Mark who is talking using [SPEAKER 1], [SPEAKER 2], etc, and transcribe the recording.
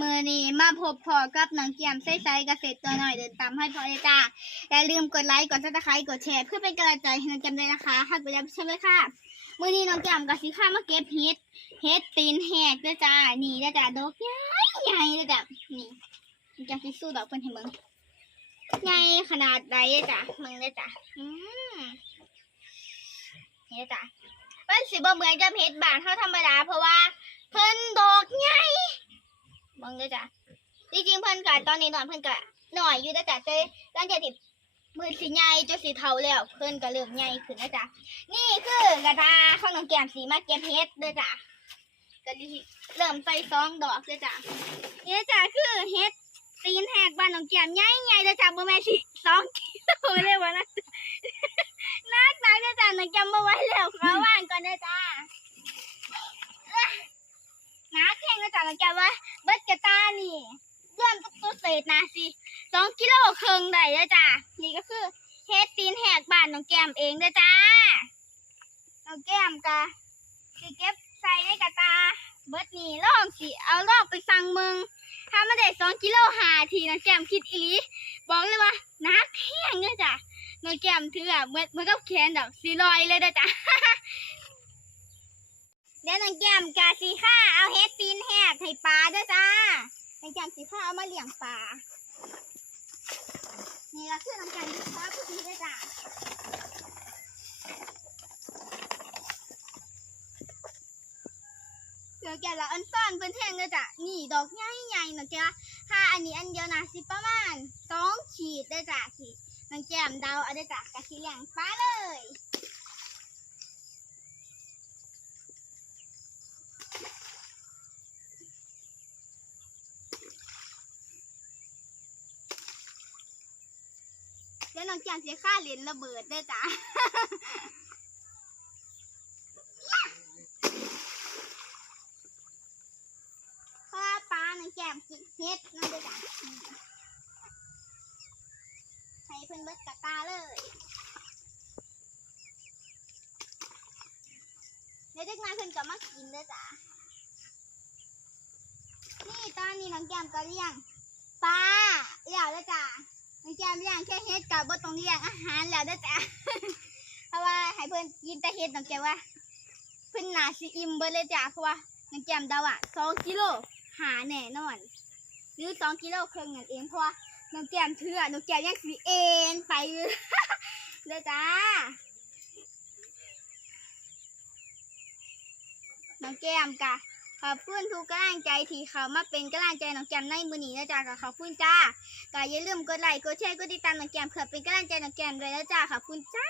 [SPEAKER 1] มือนี้มาพบพอกับหนังเกมใส่ๆเกษตรตัวหน่อยเดินตามให้พอเลยจ้าอย่าลืมกดไลค์กดซับสไครต์กดแชร์เพื่อเป็นกำลังใจให้น้องแกมด้วยนะคะให้ไปรับชมเลยค่ะมือนี้น้องแกมกับสีข้ามาเก็บเฮ็ดเฮ็ดตีนแหกด้วยจ้านี่ด้วยจ้าดอกใหญ่ใหญ่ด้วยจ้านี่น้องแกมสิสู้ดอกเพิ่นให้เบิ่งใหญ่ขนาดใดด้วยจ้ามึงด้วยจ้าอืมนี่ด้วยจ้าเพิ่นสิบ่เหมือนกับเฮ็ดบานเท่าธรรมดาเพราะว่า เพิ่นดอกใหญ่ มองด้วยจ้ะจริงๆเพิ่นกะตอนนี้นอนเพิ่นกะหน่อยอยู่แต่แต่เต้หลังจากที่มือสีใหญ่จนสีเทาแล้ว เพิ่นก็เริ่มใหญ่ขึ้นแล้วจ้ะนี่คือกระตาของน้องแก้มสีมาเก็บเฮ็ดเด้อจ้ะก็เริ่มใส่ซองดอกเด้อจ้ะนี่จ้ะคือเฮ็ดตีนแหกบ้านน้องแก้มใหญ่ๆเด้อจ้ะบ่แม่สิสองกิโลเลยว่านะนักนักเด้อจ้ะน้องแก้มบ่ไหวแล้วขอว่างก่อนเด้อจ้ะ นาแข่งนะจ๊ะน้องแกว่าเบิดกระตานี่เลื่อนตุ๊กตุ๊กเศษนะสิสองกิโลครึ่งได้เลยจ้ะนี่ก็คือเฮ็ดตีนแหกบ้านน้องแก้มเองเด้อจ้าน้องแก้มกะสิเก็บใส่ในกระตา เบิดนี่ลองสิเอาลองไปสั่งมึงถ้าไม่ได้สองกิโลหาทีน้องแก้มคิดอีหลีบอกเลยว่านักแห้งเด้อจ้ะน้องแก้มถืออะเหมือนเหมือนกับแขนแบบสีลอยเลยเด้จ้ะ ดี๋ยวน้องแก้มกาสีข้าเอาเฮ็ดตีนแหกให้ปลาด้วยจ้าน้องแก้มสีข้าเอามาเลี้ยงปลา นี่ก็คือน้องแก้มสีข้าผู้ดีด้วยจ้าเดี๋ยวแกละอันซ่อนเพิ่นแทงเลยจ้ะ นี่ดอกใหญ่ๆน้องแกว่าถ้าอันนี้อันเดียวนะสิประมาณสองขีดได้จ้ะขีดน้องแก้มเดาเอาได้จ้ะกะสิเลี้ยงปลาเลย เดี๋ยวน้องแก้มเสียค่าเหรียญระเบิดด้วยจ้ะเพราะว่าปลาน้องแก้มกินเฮ็ดนั่นด้วยจ้ะให้เพิ่นเบิดกะตาเลยเดี๋ยวเด็กน้อยเพิ่นก็มากินด้วยจ้ะนี่ตอนนี้น้องแก้มก็เลี้ยงปลาเลี้ยงแล้วจ้ะ น้องแก้มเลี้ยงแค่เฮ็ดกับบ่ต้องเลี้ยงอาหารแล้วเด้อจ้ะเพราะว่าให้เพิ่นกินแต่เฮ็ดน้องแก้มว่าเพิ่นหนาสิอิ่มเบิดเลยจ้ะเพราะว่าน้องแก้มเดาว่า2กิโลหาแน่นอนหรือ2กิโลครึ่งนั่นเองเพราะว่าน้องแก้มเถื่อน้องแก้มยังสิเอ็นไปเด้อจ้าน้องแก้มกะ ขอบคุณทุกกำลังใจที่เขามาเป็นกำลังใจน้องแก้มในมื้อนี้นะจ๊ะขอบคุณจ้าก็อย่าลืมกดไลค์กดแชร์กดติดตามน้องแก้มเพื่อเป็นกำลังใจน้องแก้มด้วยนะจ้าขอบคุณจ้า